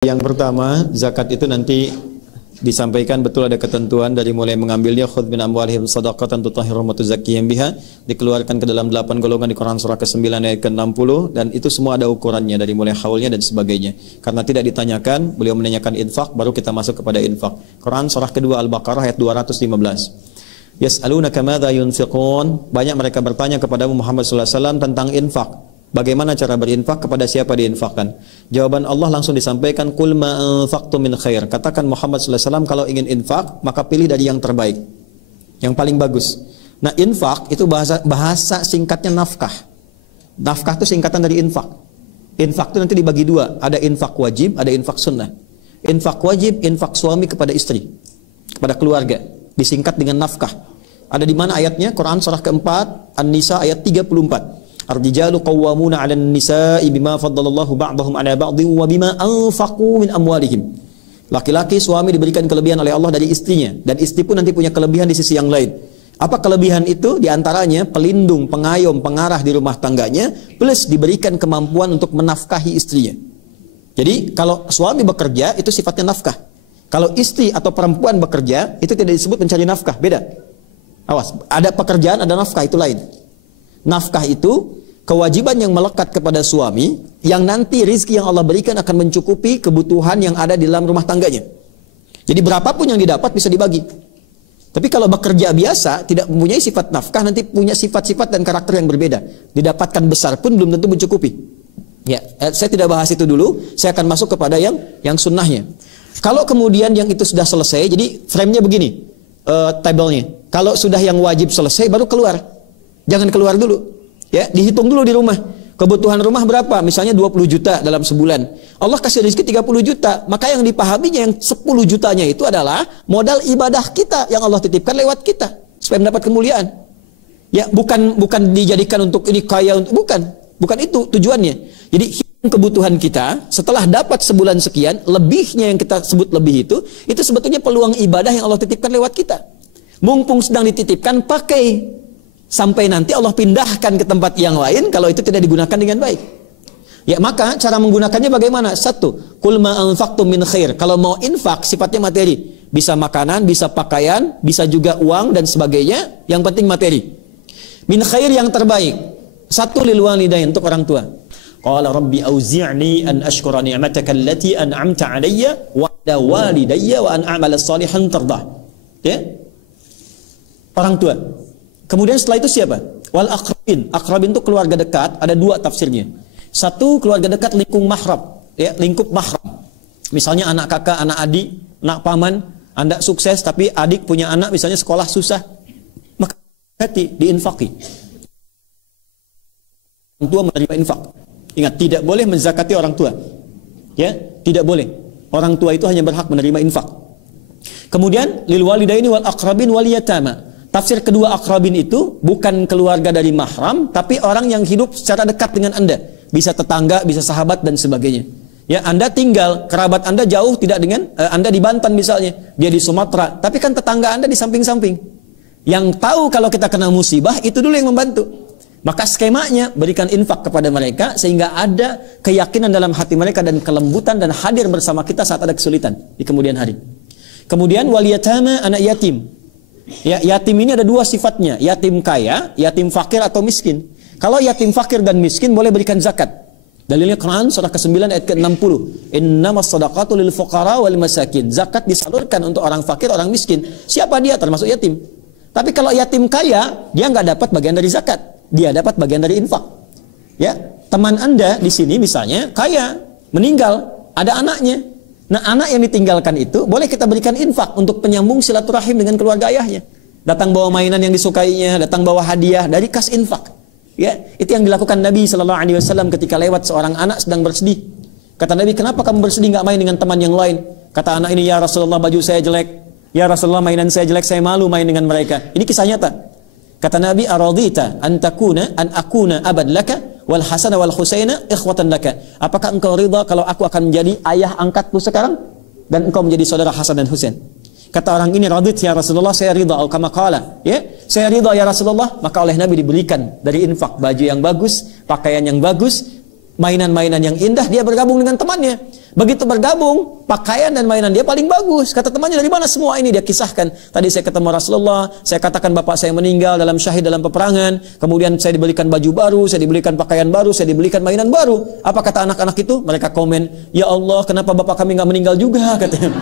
Yang pertama, zakat itu nanti disampaikan betul ada ketentuan dari mulai mengambilnya khudz min amwalihim shadaqatan tutahhiruhum wa tuzakkihim biha, dikeluarkan ke dalam 8 golongan di Quran surah ke-9 ayat ke-60, dan itu semua ada ukurannya dari mulai haulnya dan sebagainya. Karena tidak ditanyakan, beliau menanyakan infak, baru kita masuk kepada infak. Quran surah kedua Al-Baqarah ayat 215. Yas'alunaka madza yunfiqun, banyak mereka bertanya kepada Muhammad sallallahu alaihi wasallam tentang infak. Bagaimana cara berinfak, kepada siapa diinfakkan? Jawaban Allah langsung disampaikan, qul ma anfaqtum min khair. Katakan Muhammad sallallahu alaihi wasallam, kalau ingin infak maka pilih dari yang terbaik, yang paling bagus. Nah, infak itu bahasa singkatnya nafkah. Nafkah itu singkatan dari infak. Infak itu nanti dibagi dua, ada infak wajib, ada infak sunnah. Infak wajib, infak suami kepada istri, kepada keluarga, disingkat dengan nafkah. Ada di mana ayatnya? Quran surah keempat An-Nisa ayat 34. Ar-rijalu qawwamuna 'alan nisa'i bima faddalallahu ba'dahum 'ala ba'dhin wa bima anfaqu min amwalihim. Laki-laki suami diberikan kelebihan oleh Allah dari istrinya, dan istri pun nanti punya kelebihan di sisi yang lain. Apa kelebihan itu? Di antaranya pelindung, pengayom, pengarah di rumah tangganya, plus diberikan kemampuan untuk menafkahi istrinya. Jadi kalau suami bekerja itu sifatnya nafkah. Kalau istri atau perempuan bekerja itu tidak disebut mencari nafkah, beda. Awas, ada pekerjaan, ada nafkah, itu lain. Nafkah itu kewajiban yang melekat kepada suami, yang nanti rizki yang Allah berikan akan mencukupi kebutuhan yang ada di dalam rumah tangganya. Jadi berapapun yang didapat bisa dibagi. Tapi kalau bekerja biasa, tidak mempunyai sifat nafkah, nanti punya sifat-sifat dan karakter yang berbeda. Didapatkan besar pun belum tentu mencukupi. Ya, saya tidak bahas itu dulu, saya akan masuk kepada yang sunnahnya. Kalau kemudian yang itu sudah selesai, jadi frame-nya begini, tabelnya. Kalau sudah yang wajib selesai, baru keluar. Jangan keluar dulu. Ya, dihitung dulu di rumah. Kebutuhan rumah berapa? Misalnya 20 juta dalam sebulan. Allah kasih rezeki 30 juta. Maka yang dipahaminya yang 10 jutanya itu adalah modal ibadah kita yang Allah titipkan lewat kita supaya mendapat kemuliaan. Ya, bukan dijadikan untuk ini kaya, untuk bukan itu tujuannya. Jadi kebutuhan kita setelah dapat sebulan sekian, lebihnya yang kita sebut lebih itu sebetulnya peluang ibadah yang Allah titipkan lewat kita. Mumpung sedang dititipkan, pakai. Sampai nanti Allah pindahkan ke tempat yang lain kalau itu tidak digunakan dengan baik. Ya, maka cara menggunakannya bagaimana? Satu, qul ma anfaqtum min khair. Kalau mau infak sifatnya materi. Bisa makanan, bisa pakaian, bisa juga uang dan sebagainya. Yang penting materi. Min khair yang terbaik. Satu, lil walidain, untuk orang tua. Qala rabbi auzi'ni an ashkura ni'mataka allati an'amta 'alayya wa 'ala walidayya wa an a'mala shalihan tardah. Ya? Orang tua. Kemudian setelah itu siapa? Wal aqrabin. Aqrabin itu keluarga dekat, ada dua tafsirnya. Satu, keluarga dekat lingkup mahram, ya, lingkup mahram. Misalnya anak kakak, anak adik, anak paman, Anda sukses tapi adik punya anak misalnya sekolah susah. Maka hati diinfaki. Orang tua menerima infak. Ingat, tidak boleh menzakati orang tua. Ya, tidak boleh. Orang tua itu hanya berhak menerima infak. Kemudian lil walidaini wal aqrabin wal yatama. Tafsir kedua akrabin itu bukan keluarga dari mahram, tapi orang yang hidup secara dekat dengan Anda. Bisa tetangga, bisa sahabat dan sebagainya. Ya, Anda tinggal, kerabat Anda jauh tidak dengan Anda di Banten misalnya, dia di Sumatera, tapi kan tetangga Anda di samping-samping. Yang tahu kalau kita kena musibah itu dulu yang membantu. Maka skemanya berikan infak kepada mereka sehingga ada keyakinan dalam hati mereka dan kelembutan dan hadir bersama kita saat ada kesulitan di kemudian hari. Kemudian wal yatama, anak yatim. Ya, yatim ini ada dua sifatnya, yatim kaya, yatim fakir atau miskin. Kalau yatim fakir dan miskin boleh berikan zakat. Dalilnya Quran surah ke-9 ayat ke-60. Innamas shadaqatu lil fuqara wal masakin. Zakat disalurkan untuk orang fakir, orang miskin. Siapa dia? Termasuk yatim. Tapi kalau yatim kaya, dia nggak dapat bagian dari zakat. Dia dapat bagian dari infak. Ya, teman Anda di sini misalnya kaya, meninggal, ada anaknya. Nah, anak yang ditinggalkan itu boleh kita berikan infak untuk penyambung silaturahim dengan keluarga ayahnya. Datang bawa mainan yang disukainya, datang bawa hadiah dari kas infak. Ya, itu yang dilakukan Nabi sallallahu alaihi wasallam ketika lewat seorang anak sedang bersedih. Kata Nabi, "Kenapa kamu bersedih, nggak main dengan teman yang lain?" Kata anak ini, "Ya Rasulullah, baju saya jelek. Ya Rasulullah, mainan saya jelek, saya malu main dengan mereka." Ini kisah nyata. Kata Nabi, "Aradita an akuna abad laka wal Hasan wal Husaina ikhwatan laka." Apakah engkau ridha kalau aku akan menjadi ayah angkatmu sekarang dan engkau menjadi saudara Hasan dan Husain? Kata orang ini, "Radit ya Rasulullah, saya ridha." Kama qala, ya, saya ridha ya Rasulullah. Maka oleh Nabi diberikan dari infak baju yang bagus, pakaian yang bagus, mainan-mainan yang indah, dia bergabung dengan temannya. Begitu bergabung, pakaian dan mainan dia paling bagus. Kata temannya, dari mana semua ini? Dia kisahkan, tadi saya ketemu Rasulullah, saya katakan bapak saya meninggal dalam syahid dalam peperangan, kemudian saya dibelikan baju baru, saya dibelikan pakaian baru, saya dibelikan mainan baru. Apa kata anak-anak itu? Mereka komen, ya Allah, kenapa bapak kami nggak meninggal juga? Katanya.